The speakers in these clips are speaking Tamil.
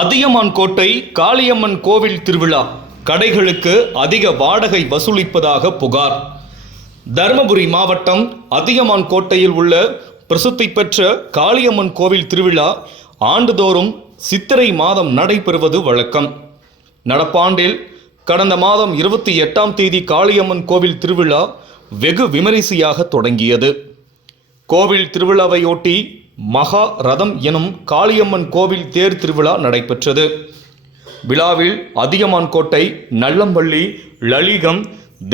அதியமான் கோட்டை காளியம்மன் கோவில் திருவிழா கடைகளுக்கு அதிக வாடகை வசூலிப்பதாக புகார். தருமபுரி மாவட்டம் அதியமான் கோட்டையில் உள்ள பிரசித்தி பெற்ற காளியம்மன் கோவில் திருவிழா ஆண்டுதோறும் சித்திரை மாதம் நடைபெறுவது வழக்கம். நடப்பாண்டில் கடந்த மாதம் 28ஆம் தேதி காளியம்மன் கோவில் திருவிழா வெகு விமரிசையாக தொடங்கியது. கோவில் திருவிழாவையொட்டி மகா ரதம் எனும் காளியம்மன் கோவில் தேர் திருவிழா நடைபெற்றது. விழாவில் அதியமான் கோட்டை, நல்லம்பள்ளி, லலிகம்,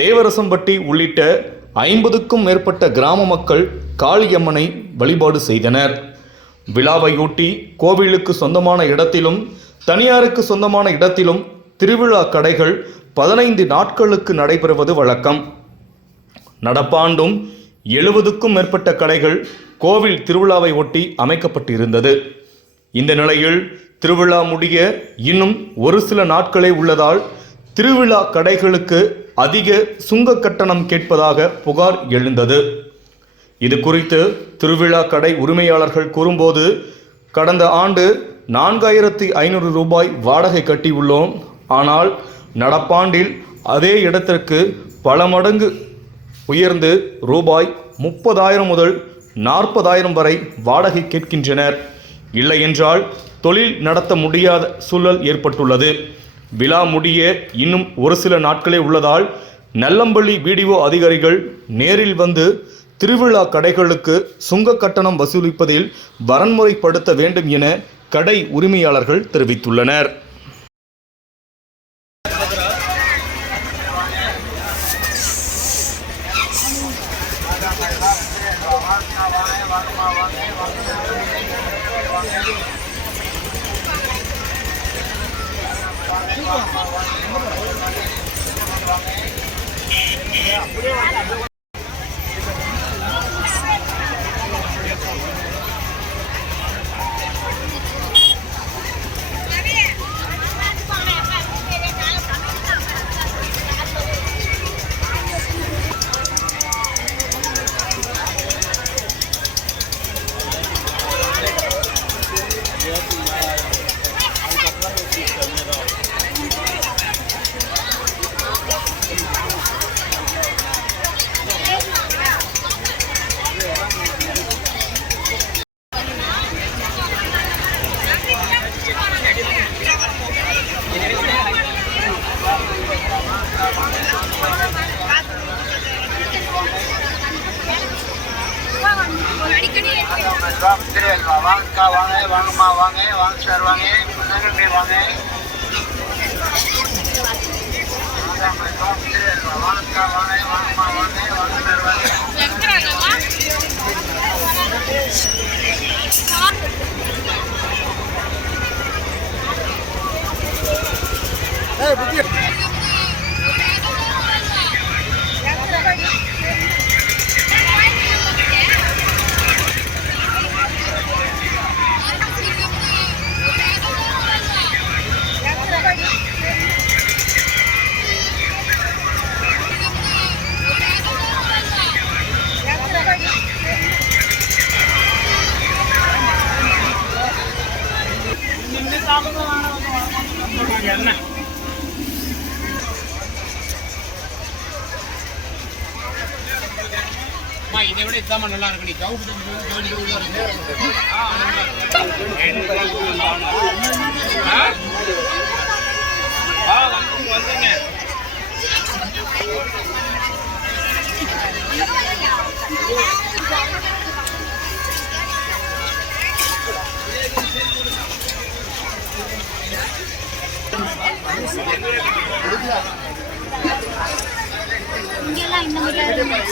தேவரசம்பட்டி உள்ளிட்ட 50க்கும் மேற்பட்ட கிராம மக்கள் காளியம்மனை வழிபாடு செய்தனர். விழாவையொட்டி கோவிலுக்கு சொந்தமான இடத்திலும் தனியாருக்கு சொந்தமான இடத்திலும் திருவிழா கடைகள் 15 நாட்களுக்கு நடைபெறுவது வழக்கம். நடப்பாண்டும் 70க்கும் மேற்பட்ட கடைகள் கோவில் திருவிழாவை ஒட்டி அமைக்கப்பட்டிருந்தது. இந்த நிலையில் திருவிழா முடிய இன்னும் ஒரு சில நாட்களே உள்ளதால் திருவிழா கடைகளுக்கு அதிக சுங்க கட்டணம் கேட்பதாக புகார் எழுந்தது. இது குறித்து திருவிழா கடை உரிமையாளர்கள் கூறும்போது, கடந்த ஆண்டு 4500 ரூபாய் வாடகை கட்டியுள்ளோம். ஆனால் நடப்பாண்டில் அதே இடத்திற்கு பல மடங்கு உயர்ந்து ரூபாய் 30,000 முதல் 40,000 வரை வாடகை கேட்கின்றனர். இல்லை என்றால் தொழில் நடத்த முடியாத சூழல் ஏற்பட்டுள்ளது. விழா முடிய இன்னும் ஒரு சில நாட்களே உள்ளதால் நல்லம்பள்ளி பிடிஓ அதிகாரிகள் நேரில் வந்து திருவிழா கடைகளுக்கு சுங்க கட்டணம் வசூலிப்பதில் வரன்முறைப்படுத்த வேண்டும் என கடை உரிமையாளர்கள் தெரிவித்துள்ளனர். வாங்க சார், வாங்க வாங்க. இதை விட இதாம நல்லா இருக்கு. வந்துங்க இங்கெல்லாம் இந்த மாதிரி